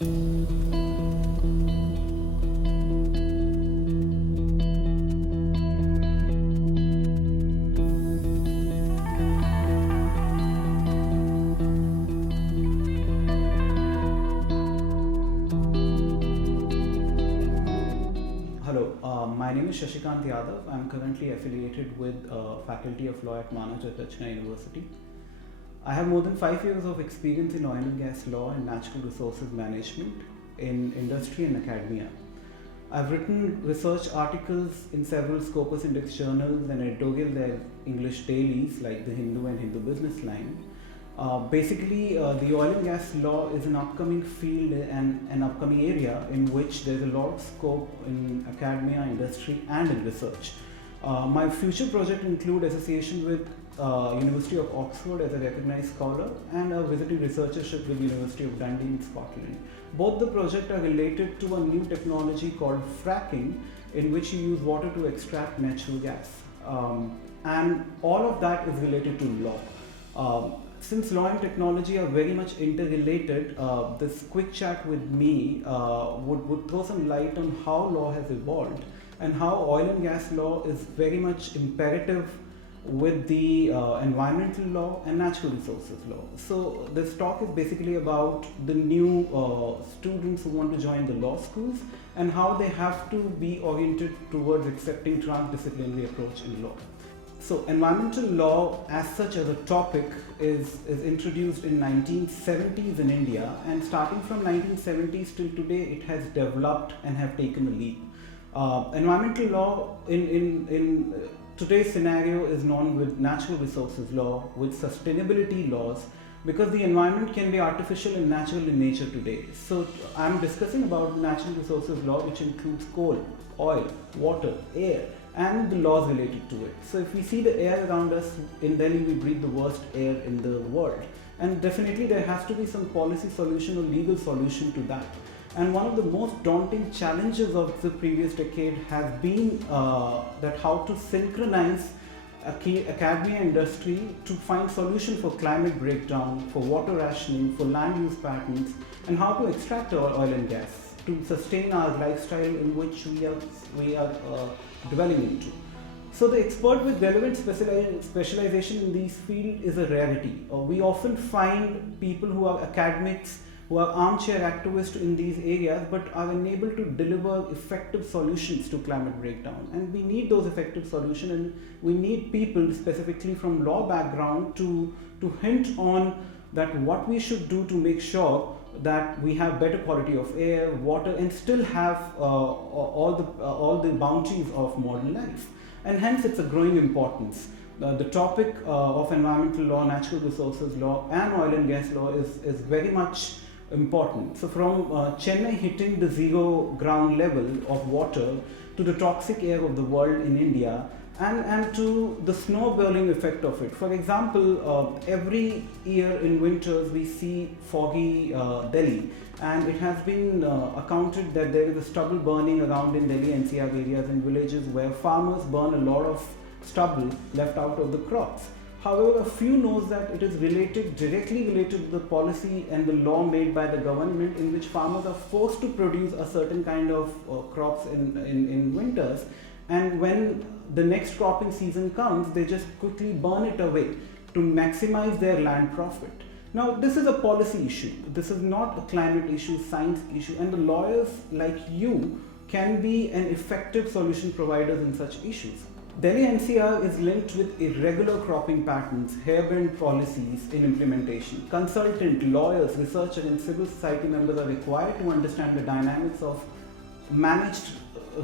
Hello, my name is Shashikant Yadav. I'm currently affiliated with Faculty of Law at Manav at Rachna University. I have more than 5 years of experience in oil and gas law and natural resources management in industry and academia. I've written research articles in several Scopus Index journals and editorial English dailies like the Hindu and Hindu Business Line. The oil and gas law is an upcoming field and an upcoming area in which there's a lot of scope in academia, industry, and in research. My future project include association with University of Oxford as a recognized scholar and a visiting researchership with University of Dundee in Scotland. Both the projects are related to a new technology called fracking, in which you use water to extract natural gas. And all of that is related to law. Since law and technology are very much interrelated, this quick chat with me would throw some light on how law has evolved and how oil and gas law is very much imperative with the environmental law and natural resources law. So this talk is basically about the new students who want to join the law schools and how they have to be oriented towards accepting transdisciplinary approach in law. So environmental law as such as a topic is introduced in 1970s in India, and starting from 1970s till today it has developed and have taken a leap. Environmental law in today's scenario is known with natural resources law, with sustainability laws, because the environment can be artificial and natural in nature today. So I'm discussing about natural resources law, which includes coal, oil, water, air, and the laws related to it. So if we see the air around us, in Delhi we breathe the worst air in the world, and definitely there has to be some policy solution or legal solution to that. And one of the most daunting challenges of the previous decade has been that how to synchronize academia industry to find solution for climate breakdown, for water rationing, for land use patterns, and how to extract our oil and gas to sustain our lifestyle in which we are dwelling into. So the expert with relevant specialization in these fields is a rarity. We often find people who are academics, who are armchair activists in these areas, but are unable to deliver effective solutions to climate breakdown. And we need those effective solutions, and we need people specifically from law background to hint on that what we should do to make sure that we have better quality of air, water, and still have all the bounties of modern life. And hence it's a growing importance. The topic of environmental law, natural resources law, and oil and gas law is very much important. So from Chennai hitting the zero ground level of water to the toxic air of the world in India, and to the snowballing effect of it. For example, every year in winters we see foggy Delhi, and it has been accounted that there is a stubble burning around in Delhi NCR areas and villages where farmers burn a lot of stubble left out of the crops. However, a few knows that it is directly related to the policy and the law made by the government, in which farmers are forced to produce a certain kind of crops in winters, and when the next cropping season comes, they just quickly burn it away to maximize their land profit. Now, this is a policy issue. This is not a climate issue, science issue, and the lawyers like you can be an effective solution providers in such issues. Delhi NCR is linked with irregular cropping patterns, harebrained policies in implementation. Consultant, lawyers, researchers, and civil society members are required to understand the dynamics of managed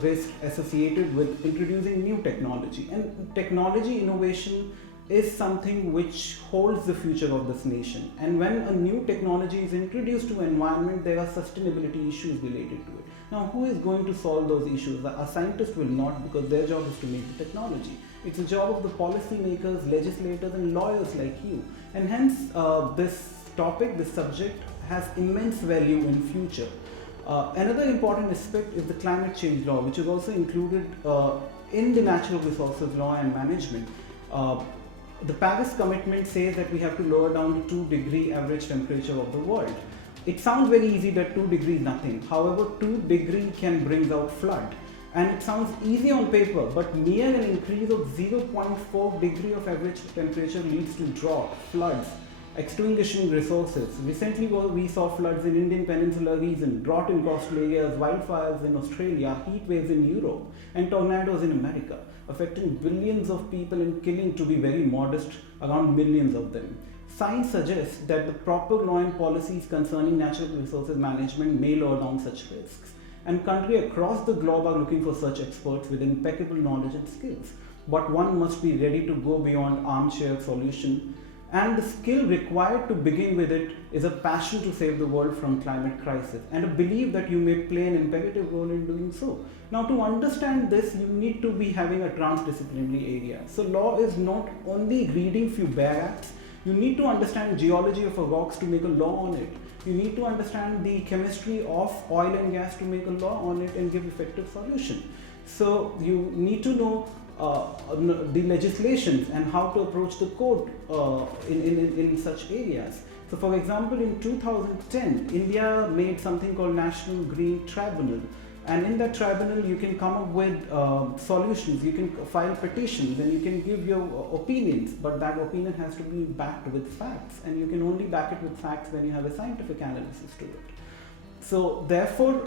risk associated with introducing new technology. And technology innovation is something which holds the future of this nation. And when a new technology is introduced to environment, there are sustainability issues related to it. Now, who is going to solve those issues? A scientist will not, because their job is to make the technology. It's the job of the policymakers, legislators, and lawyers like you. And hence, this topic, this subject has immense value in future. Another important aspect is the climate change law, which is also included in the natural resources law and management. The Paris commitment says that we have to lower down to 2 degree average temperature of the world. It sounds very easy that 2 degrees nothing. However, 2 degree can bring out flood. And it sounds easy on paper, but mere an increase of 0.4 degree of average temperature leads to drought, floods, extinguishing resources. Recently we saw floods in Indian Peninsula region, drought in coastal areas, wildfires in Australia, heat waves in Europe, and tornadoes in America, affecting billions of people and killing, to be very modest, around millions of them. Science suggests that the proper law and policies concerning natural resources management may lower down such risks. And countries across the globe are looking for such experts with impeccable knowledge and skills. But one must be ready to go beyond armchair solution. And the skill required to begin with it is a passion to save the world from climate crisis and a belief that you may play an imperative role in doing so. Now, to understand this, you need to be having a transdisciplinary area. So law is not only reading few bare acts. You need to understand geology of a rocks to make a law on it. You need to understand the chemistry of oil and gas to make a law on it and give effective solution. So you need to know the legislations and how to approach the court in such areas. So for example, in 2010, India made something called National Green Tribunal. And in that tribunal, you can come up with solutions, you can file petitions, and you can give your opinions, but that opinion has to be backed with facts, and you can only back it with facts when you have a scientific analysis to it. So therefore,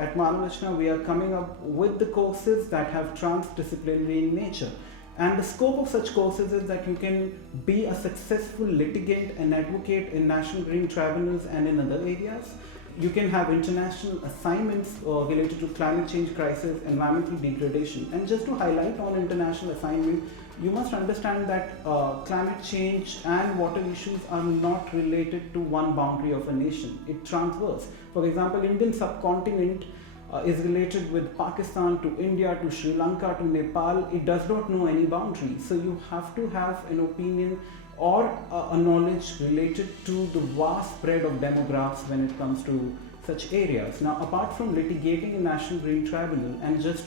at Manav Rachna, we are coming up with the courses that have transdisciplinary in nature. And the scope of such courses is that you can be a successful litigant and advocate in national green tribunals and in other areas. You can have international assignments related to climate change crisis, environmental degradation. And just to highlight on international assignment, you must understand that climate change and water issues are not related to one boundary of a nation. It transverse. For example, Indian subcontinent is related with Pakistan to India to Sri Lanka to Nepal. It does not know any boundary. So you have to have an opinion or a knowledge related to the vast spread of demographics when it comes to such areas. Now, apart from litigating in National Green Tribunal, and just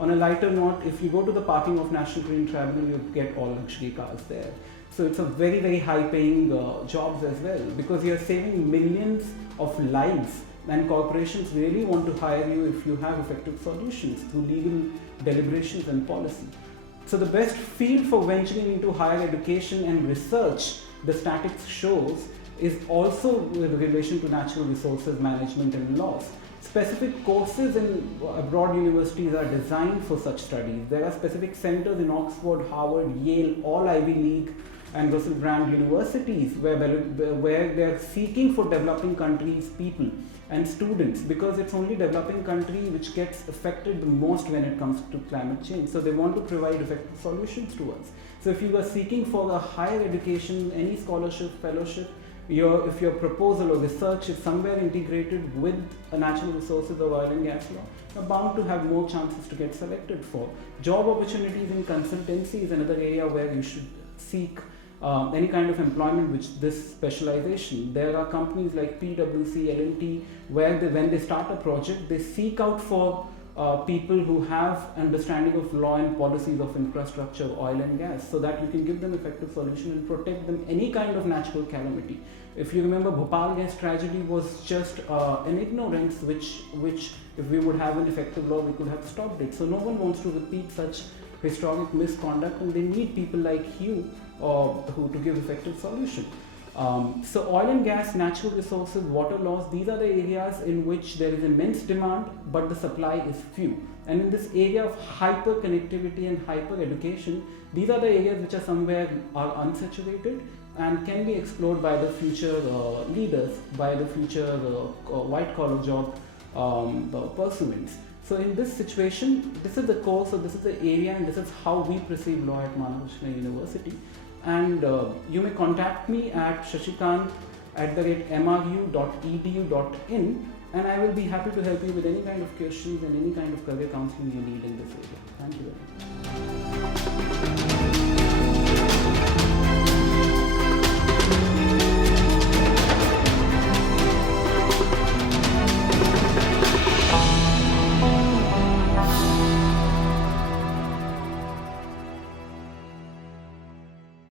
on a lighter note, if you go to the parking of National Green Tribunal, you get all luxury cars there. So it's a very, very high paying jobs as well, because you're saving millions of lives, and corporations really want to hire you if you have effective solutions through legal deliberations and policy. So the best field for venturing into higher education and research, the statistics shows, is also with relation to natural resources management and laws. Specific courses in abroad universities are designed for such studies. There are specific centers in Oxford, Harvard, Yale, all Ivy League and Russell Brand universities where they are seeking for developing countries' people and students, because it's only developing country which gets affected the most when it comes to climate change. So they want to provide effective solutions to us. So if you are seeking for a higher education, any scholarship, fellowship, if your proposal or research is somewhere integrated with a natural resources or oil and gas law, you're bound to have more chances to get selected for. Job opportunities in consultancy is another area where you should seek any kind of employment with this specialization. There are companies like PwC, L&T, where when they start a project, they seek out for people who have understanding of law and policies of infrastructure, oil and gas, so that you can give them effective solution and protect them any kind of natural calamity. If you remember, Bhopal gas tragedy was just an ignorance which if we would have an effective law, we could have stopped it. So no one wants to repeat such historic misconduct, and they need people like you who to give effective solution. So oil and gas, natural resources, water laws, these are the areas in which there is immense demand, but the supply is few. And in this area of hyper connectivity and hyper education, these are the areas which are somewhere are unsaturated and can be explored by the future leaders, by the future white collar job pursuants. So in this situation, this is the course, or this is the area, and this is how we perceive law at Manav Rachna University. And you may contact me at shashikant@mru.edu.in, and I will be happy to help you with any kind of questions and any kind of career counseling you need in this area. Thank you very much.